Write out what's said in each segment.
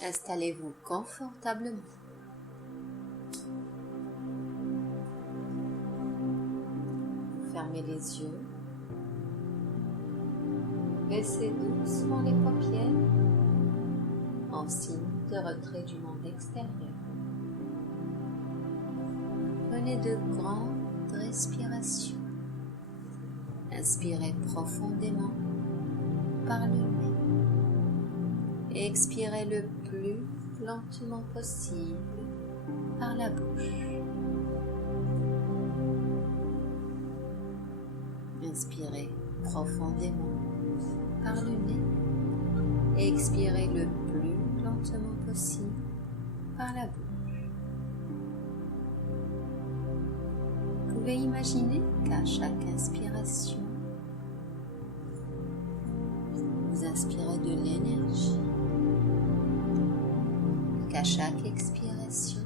Installez-vous confortablement. Vous fermez les yeux. Baissez doucement les paupières en signe de retrait du monde extérieur. Prenez de grandes respirations. Inspirez profondément par le nez et expirez le plus lentement possible par la bouche. Inspirez profondément par le nez et expirez le plus lentement possible par la bouche. Vous pouvez imaginer qu'à chaque inspiration, vous inspirez de l'énergie, qu'à chaque expiration,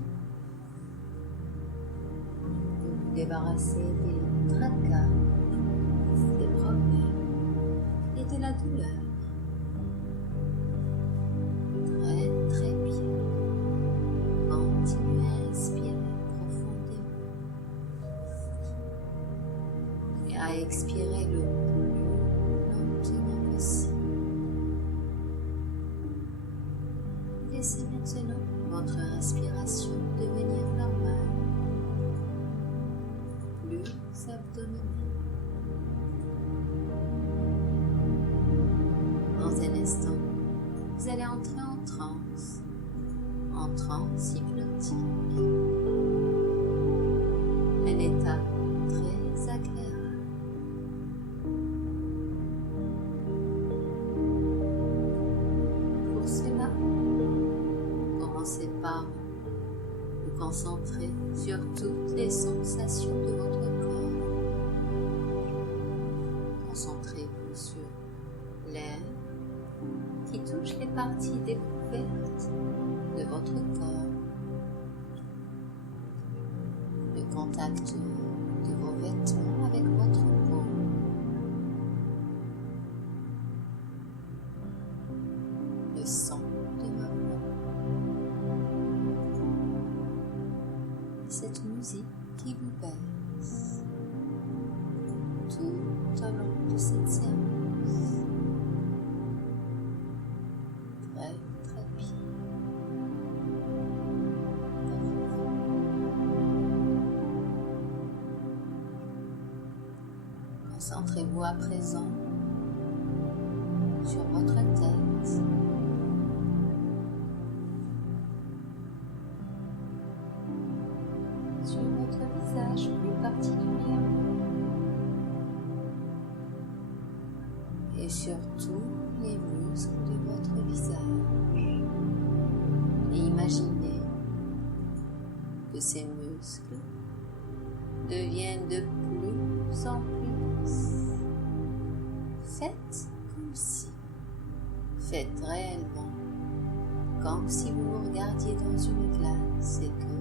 vous vous débarrassez des tracas, des problèmes et de la douleur. Très bien. Continuez à inspirer profondément et à expirer le plus lentement possible. Laissez maintenant votre respiration devenir normale, plus abdominale. Dans un instant, vous allez entrer en transe hypnotique. Un état très agréable. Pour cela, commencez par vous concentrer sur toutes les sensations de votre corps. Concentrez-vous sur l'air qui touche les parties découvertes de votre corps, le contact de vos vêtements avec votre peau, le son de ma voix, cette musique qui vous berce tout au long de cette séance. Très bien. Concentrez-vous à présent sur votre tête, sur votre visage plus particulièrement et sur tous les muscles de votre visage. Et imaginez que ces muscles deviennent de plus en plus. Faites comme si, faites réellement comme si vous vous regardiez dans une glace et que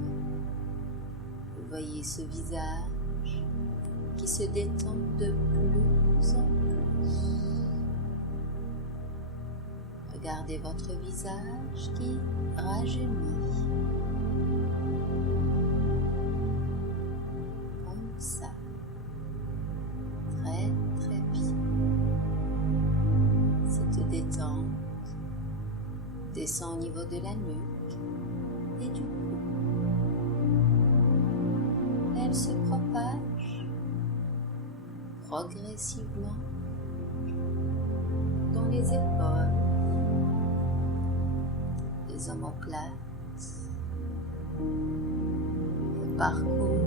vous voyez ce visage qui se détend de plus en plus. Regardez votre visage qui rajeunit. Comme ça. Très bien. Cette détente descend au niveau de la nuque et du cou. Elle se propage progressivement dans les épaules, les omoplates, et parcourt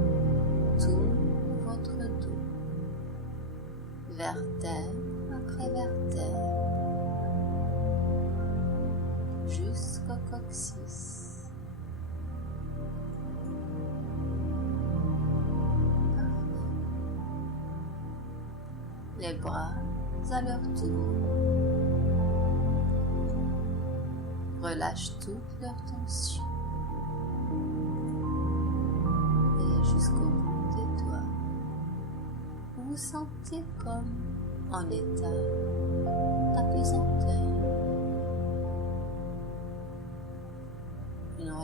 tout votre dos, vertèbre après vertèbre, jusqu'au coccyx. Les bras à leur tour relâchent toute leur tension et jusqu'au bout des doigts. Vous vous sentez comme en état d'apaisanteur.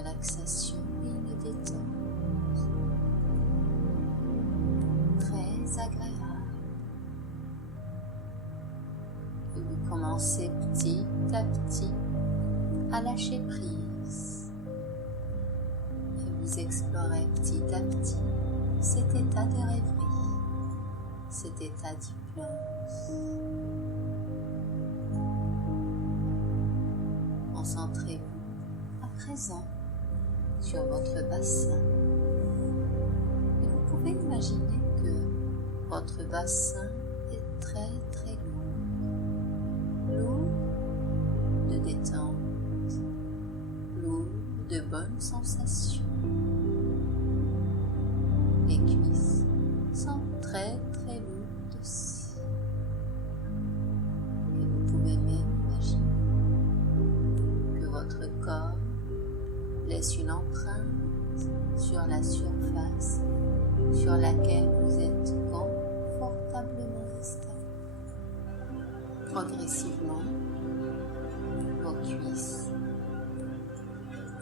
relaxation et une détente très agréable. Et vous commencez petit à petit à lâcher prise. Et vous explorez petit à petit cet état de rêverie, cet état d'hypnose. Concentrez-vous à présent sur votre bassin. Et vous pouvez imaginer que votre bassin est très très lourd de détente, lourd de bonnes sensations. Les cuisses sont très très lourdes aussi. Et vous pouvez même imaginer que votre corps laisse une empreinte sur la surface sur laquelle vous êtes confortablement installé. Progressivement, vos cuisses,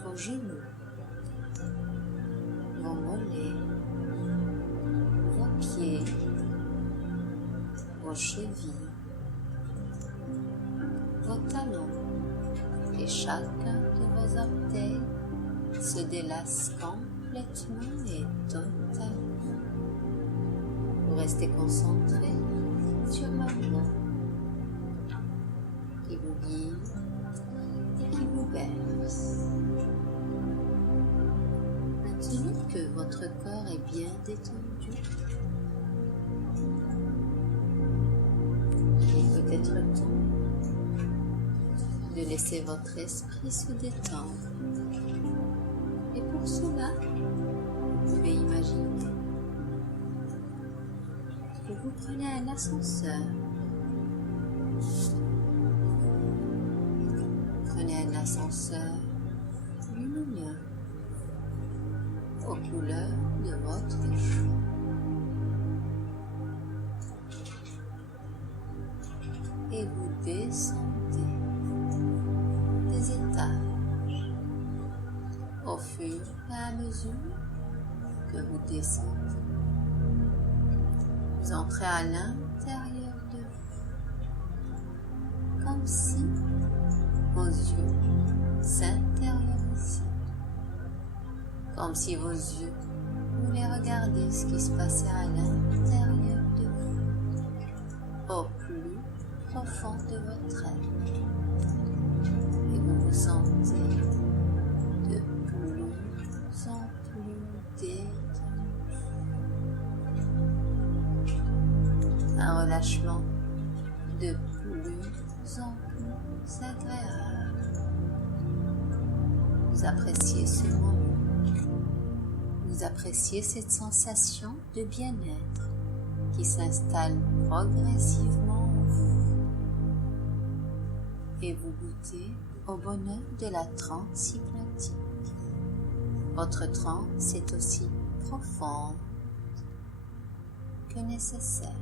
vos genoux, vos mollets, vos pieds, vos chevilles, vos talons et chacun de vos orteils se délace complètement et totalement. Vous restez concentré sur ma main qui vous guide et qui vous berce. Maintenant que votre corps est bien détendu, il est peut-être temps de laisser votre esprit se détendre. Et pour cela, vous pouvez imaginer que vous prenez un ascenseur. Prenez un ascenseur lumineux aux couleurs de votre choix. Et vous descendez des étages au fur et à mesure que vous descendez. Vous entrez à l'intérieur de vous, comme si vos yeux s'intériorisaient, comme si vos yeux voulaient regarder ce qui se passait à l'intérieur de vous, au plus profond de votre être. Et vous vous sentez de plus en plus détendu. Un relâchement de plus en plus agréable. Vous appréciez ce moment. Vous appréciez cette sensation de bien-être qui s'installe progressivement en vous. Et vous goûtez au bonheur de la transe hypnotique. Votre transe est aussi profonde que nécessaire.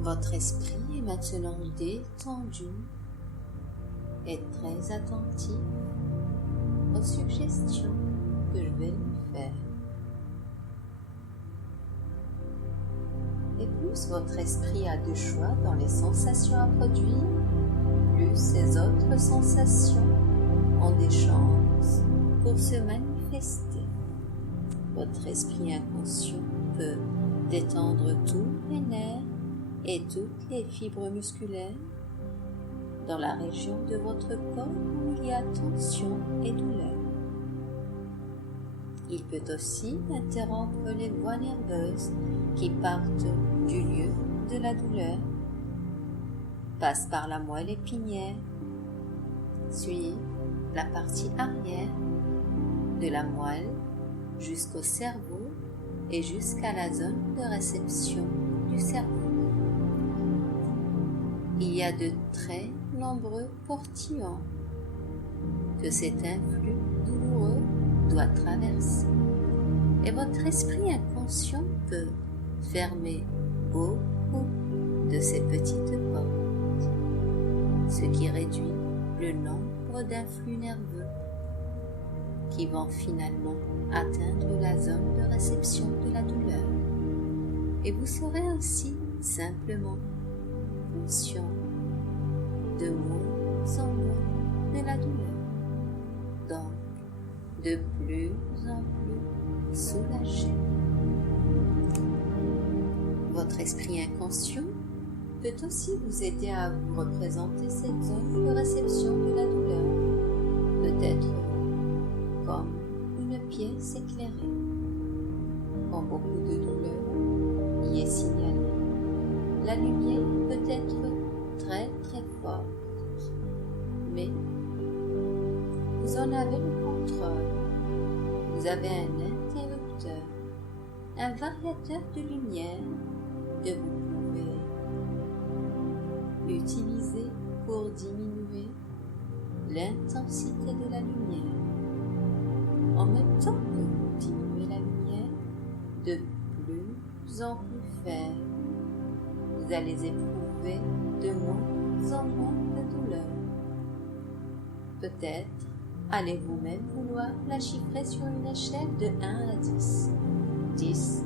Votre esprit est maintenant détendu et très attentif aux suggestions que je vais lui faire. Et plus votre esprit a de choix dans les sensations à produire, plus ces autres sensations ont des chances pour se manifester. Votre esprit inconscient peut détendre tous les nerfs et toutes les fibres musculaires dans la région de votre corps où il y a tension et douleur. Il peut aussi interrompre les voies nerveuses qui partent du lieu de la douleur, passent par la moelle épinière, suivent la partie arrière de la moelle jusqu'au cerveau et jusqu'à la zone de réception du cerveau. Il y a de très nombreux portillons que cet influx douloureux doit traverser. Et votre esprit inconscient peut fermer beaucoup de ces petites portes, ce qui réduit le nombre d'influx nerveux qui vont finalement atteindre la zone de réception de la douleur. Et vous serez ainsi simplement conscient de moins en moins de la douleur. Donc, de plus en plus soulagé. Votre esprit inconscient peut aussi vous aider à vous représenter cette zone de réception de la douleur, peut-être comme une pièce éclairée. Quand beaucoup de douleur y est signalée, la lumière peut être très très forte, mais vous en avez le contrôle. Vous avez un interrupteur, un variateur de lumière que vous pouvez utiliser pour diminuer l'intensité de la lumière. En même temps que vous diminuez la lumière de plus en plus faible, vous allez éprouver de moins en moins de douleur. Peut-être allez-vous même vouloir la chiffrer sur une échelle de 1 à 10. 10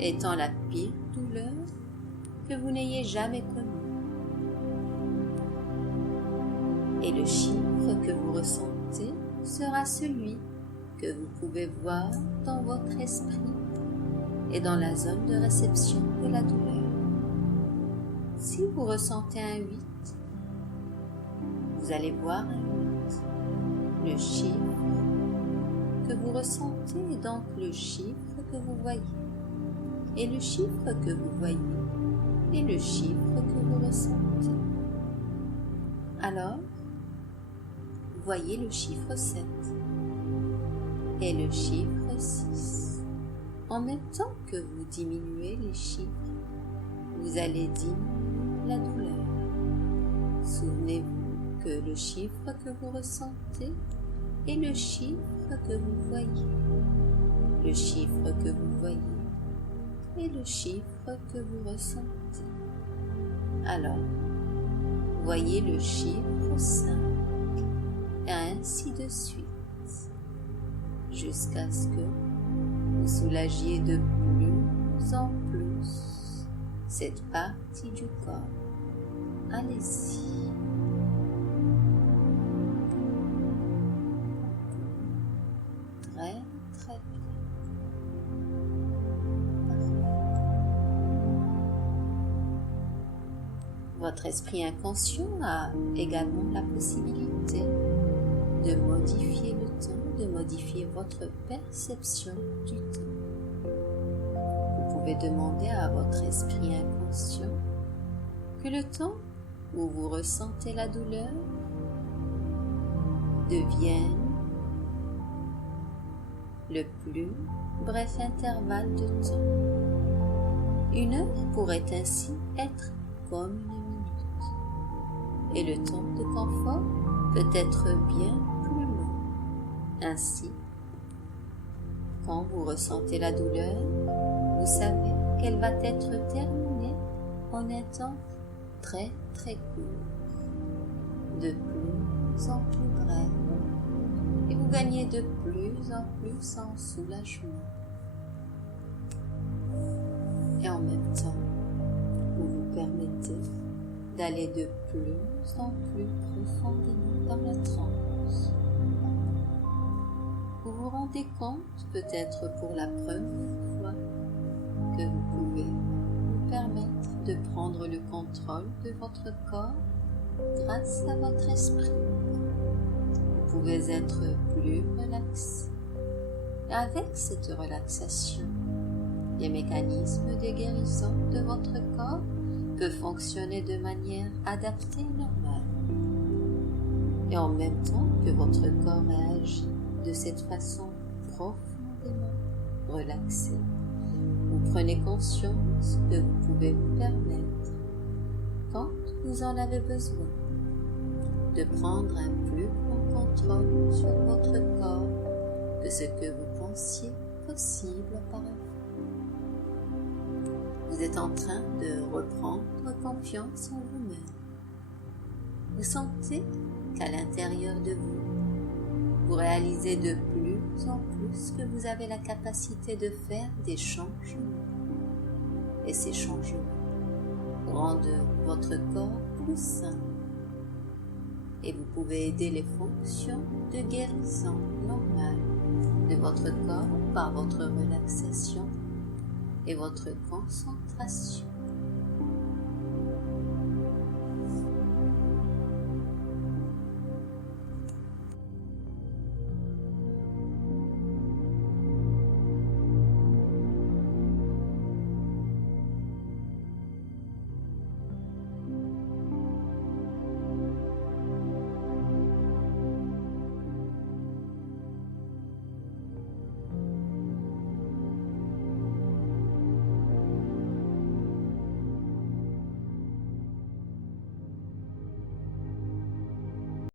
étant la pire douleur que vous n'ayez jamais connue. Et le chiffre que vous ressentez sera celui que vous pouvez voir dans votre esprit et dans la zone de réception de la douleur. Si vous ressentez un 8, vous allez voir un 8. Le chiffre que vous ressentez est donc le chiffre que vous voyez. Et le chiffre que vous voyez est le chiffre que vous ressentez. Alors, voyez le chiffre 7 et le chiffre 6. En même temps que vous diminuez les chiffres, vous allez diminuer la douleur. Souvenez-vous que le chiffre que vous ressentez est le chiffre que vous voyez. Le chiffre que vous voyez est le chiffre que vous ressentez. Alors, voyez le chiffre 5 et ainsi de suite, jusqu'à ce que vous soulagiez de plus en plus cette partie du corps. Allez-y. Très, très bien. Votre esprit inconscient a également la possibilité de modifier le temps, de modifier votre perception du temps. Vous pouvez demander à votre esprit inconscient que le temps où vous ressentez la douleur devienne le plus bref intervalle de temps. 1 heure pourrait ainsi être comme 1 minute. Et le temps de confort peut être bien plus long. Ainsi, quand vous ressentez la douleur, vous savez qu'elle va être terminée en un temps très très court, de plus en plus bref, et vous gagnez de plus en plus en soulagement. Et en même temps, vous vous permettez d'aller de plus en plus profondément dans la transe. Vous vous rendez compte, peut-être pour la première fois, que vous pouvez vous permettre de prendre le contrôle de votre corps grâce à votre esprit. Vous pouvez être plus relaxé. Et avec cette relaxation, les mécanismes de guérison de votre corps peuvent fonctionner de manière adaptée et normale. Et en même temps que votre corps réagit de cette façon profondément relaxée, vous prenez conscience que vous pouvez vous permettre, quand vous en avez besoin, de prendre un plus grand contrôle sur votre corps que ce que vous pensiez possible auparavant. Vous êtes en train de reprendre confiance en vous-même. Vous sentez qu'à l'intérieur de vous, vous réalisez de plus en plus que vous avez la capacité de faire des changements. Et ces changements rendent votre corps plus sain. Et vous pouvez aider les fonctions de guérison normale de votre corps par votre relaxation et votre concentration.